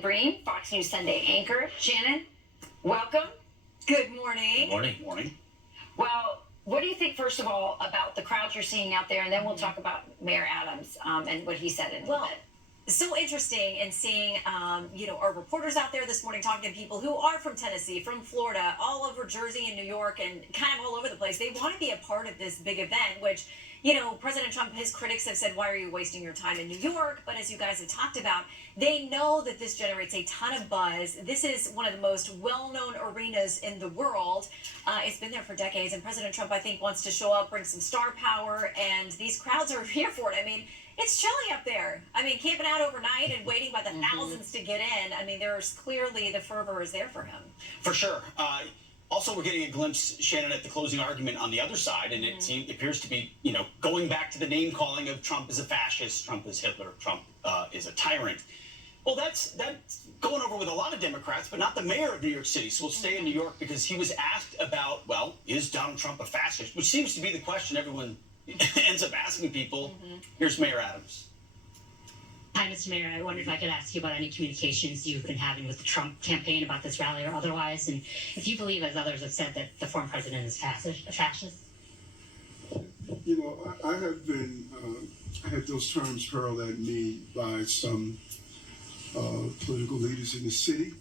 Breen, Fox News Sunday anchor. Shannon, welcome. Good morning. Good morning. Morning. Well, what do you think, first of all, about the crowds you're seeing out there? And then we'll talk about Mayor Adams and what he said in a little bit. So interesting in seeing, our reporters out there this morning talking to people who are from Tennessee, from Florida, all over Jersey and New York, and kind of all over the place. They want to be a part of this big event, which, President Trump, his critics have said, why are you wasting your time in New York? But as you guys have talked about, they know that this generates a ton of buzz. This is one of the most well-known arenas in the world. It's been there for decades, and President Trump, I think, wants to show up, bring some star power, and these crowds are here for it. I mean, it's chilly up there. I mean, camping out overnight and waiting by the thousands to get in. I mean, there's clearly the fervor is there for him. For sure. Also, we're getting a glimpse, Shannon, at the closing argument on the other side, and it appears to be, going back to the name calling of Trump as a fascist, Trump is Hitler, Trump is a tyrant. Well, that's going over with a lot of Democrats, but not the mayor of New York City. So we'll stay in New York because he was asked about, well, is Donald Trump a fascist? Which seems to be the question everyone ends up asking people. Here's Mayor Adams. Hi, Mr. Mayor. I wondered if I could ask you about any communications you've been having with the Trump campaign about this rally or otherwise, and if you believe, as others have said, that the former president is a fascist. I have been had those terms hurled at me by some political leaders in the city,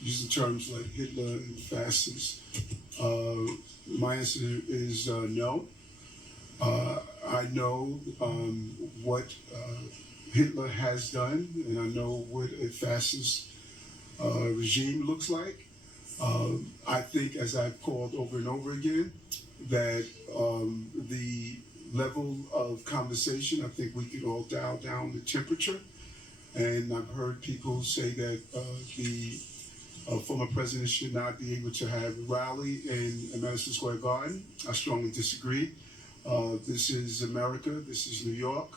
using terms like Hitler and fascist. My answer is no. I know what Hitler has done, and I know what a fascist regime looks like. I think, as I've called over and over again, that the level of conversation, I think we could all dial down the temperature. And I've heard people say that the former president should not be able to have a rally in Madison Square Garden. I strongly disagree. This is America. This is New York.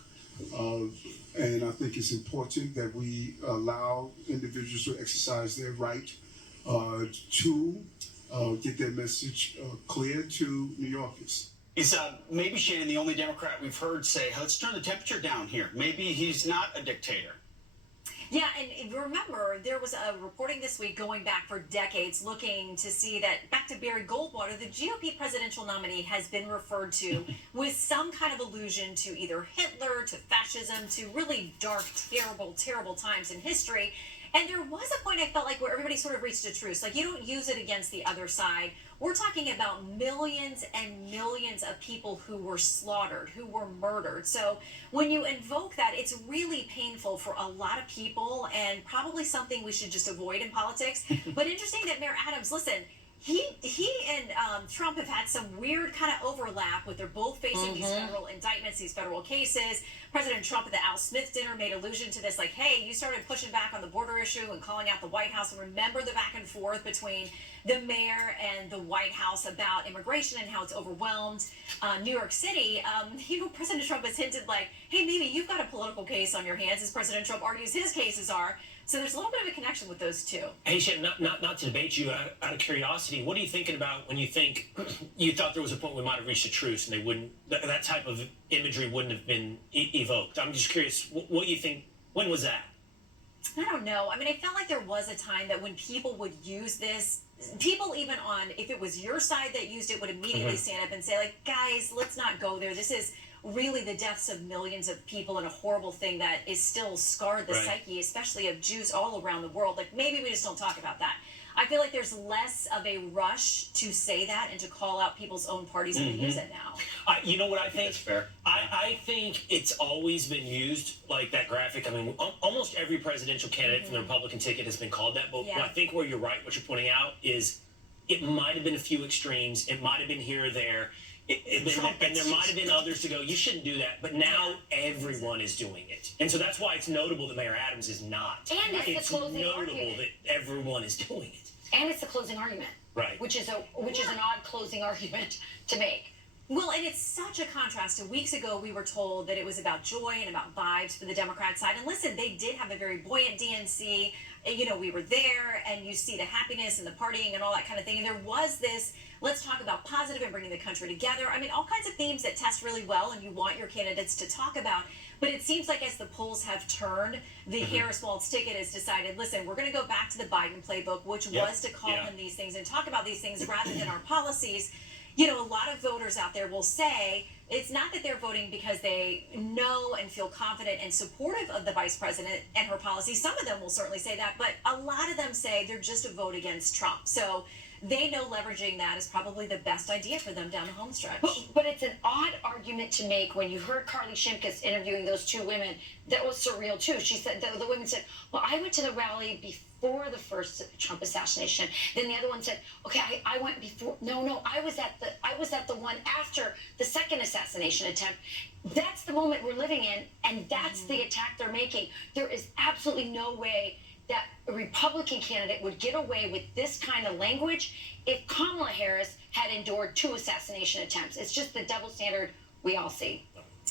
And I think it's important that we allow individuals to exercise their right to get their message clear to New Yorkers. Is maybe Shannon the only Democrat we've heard say, let's turn the temperature down here? Maybe he's not a dictator. Yeah, and remember, there was a reporting this week going back for decades looking to see that, back to Barry Goldwater, the GOP presidential nominee has been referred to with some kind of allusion to either Hitler, to fascism, to really dark, terrible times in history. And there was a point I felt like where everybody sort of reached a truce. Like, you don't use it against the other side. We're talking about millions and millions of people who were slaughtered, who were murdered. So when you invoke that, it's really painful for a lot of people and probably something we should just avoid in politics. But interesting that Mayor Adams, listen, he and Trump have had some weird kind of overlap with they're both facing these federal indictments, these federal cases. President Trump at the Al Smith dinner made allusion to this, like, hey, you started pushing back on the border issue and calling out the White House. And remember the back and forth between the mayor and the White House about immigration and how it's overwhelmed New York City. President Trump has hinted like, hey, maybe you've got a political case on your hands, as President Trump argues his cases are. So there's a little bit of a connection with those two. Hey, Shannon, not to debate you, out of curiosity, what are you thinking about when you think you thought there was a point we might have reached a truce and they wouldn't, that type of imagery wouldn't have been evoked? I'm just curious, what you think, when was that? I don't know. I mean, I felt like there was a time that when people would use this, people even on, if it was your side that used it, would immediately stand up and say, like, guys, let's not go there. This is really the deaths of millions of people and a horrible thing that is still scarred the psyche, especially of Jews all around the world. Like, maybe we just don't talk about that. I feel like there's less of a rush to say that and to call out people's own parties and use it now. You know what I think? That's fair. I think it's always been used like that graphic. I mean, almost every presidential candidate from the Republican ticket has been called that. But I think where you're right, what you're pointing out is it might have been a few extremes. It might have been here or there. And there might have been others to go, you shouldn't do that. But now everyone is doing it. And so that's why it's notable that Mayor Adams is not. And it's the closing notable argument. that everyone is doing it. And it's the closing argument. Right. Which is an odd closing argument to make. Well, and it's such a contrast to weeks ago. We were told that it was about joy and about vibes for the Democrat side. And listen, they did have a very buoyant DNC. You know, we were there, and you see the happiness and the partying and all that kind of thing. And there was this, let's talk about positive and bringing the country together. I mean, all kinds of themes that test really well and you want your candidates to talk about. But it seems like as the polls have turned, the Harris-Walz ticket has decided, listen, we're going to go back to the Biden playbook, which was to call him these things and talk about these things rather than our policies. You know, a lot of voters out there will say it's not that they're voting because they know and feel confident and supportive of the vice president and her policies. Some of them will certainly say that, but a lot of them say they're just a vote against Trump. So they know leveraging that is probably the best idea for them down the home stretch. But it's an odd argument to make when you heard Carly Shimkus interviewing those two women. That was surreal too. She said, the women said, well, I went to the rally before the first Trump assassination. Then the other one said, okay, I went before. No, I was at the one after the second assassination attempt. That's the moment we're living in, and that's the attack they're making. There is absolutely no way that a Republican candidate would get away with this kind of language if Kamala Harris had endured 2 assassination attempts. It's just the double standard we all see.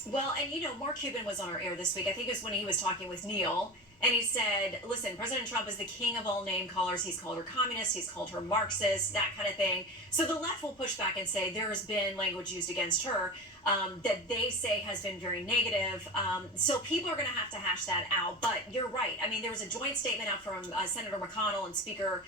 Well, and you know, Mark Cuban was on our air this week. I think it was when he was talking with Neil. And he said, listen, President Trump is the king of all name callers. He's called her communist. He's called her Marxist, that kind of thing. So the left will push back and say there has been language used against her that they say has been very negative. So people are going to hash that out. But you're right. I mean, there was a joint statement out from Senator McConnell and Speaker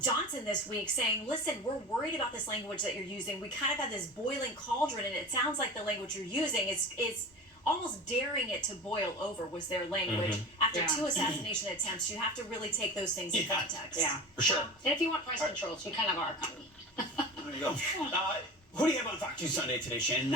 Johnson this week saying, listen, we're worried about this language that you're using. We kind of have this boiling cauldron, and it sounds like the language you're using is almost daring it to boil over was their language. After 2 assassination attempts, you have to really take those things in context. Yeah, for sure. And if you want price controls, you kind of are coming. There you go. Who do you have on Fox News Sunday today, Shannon?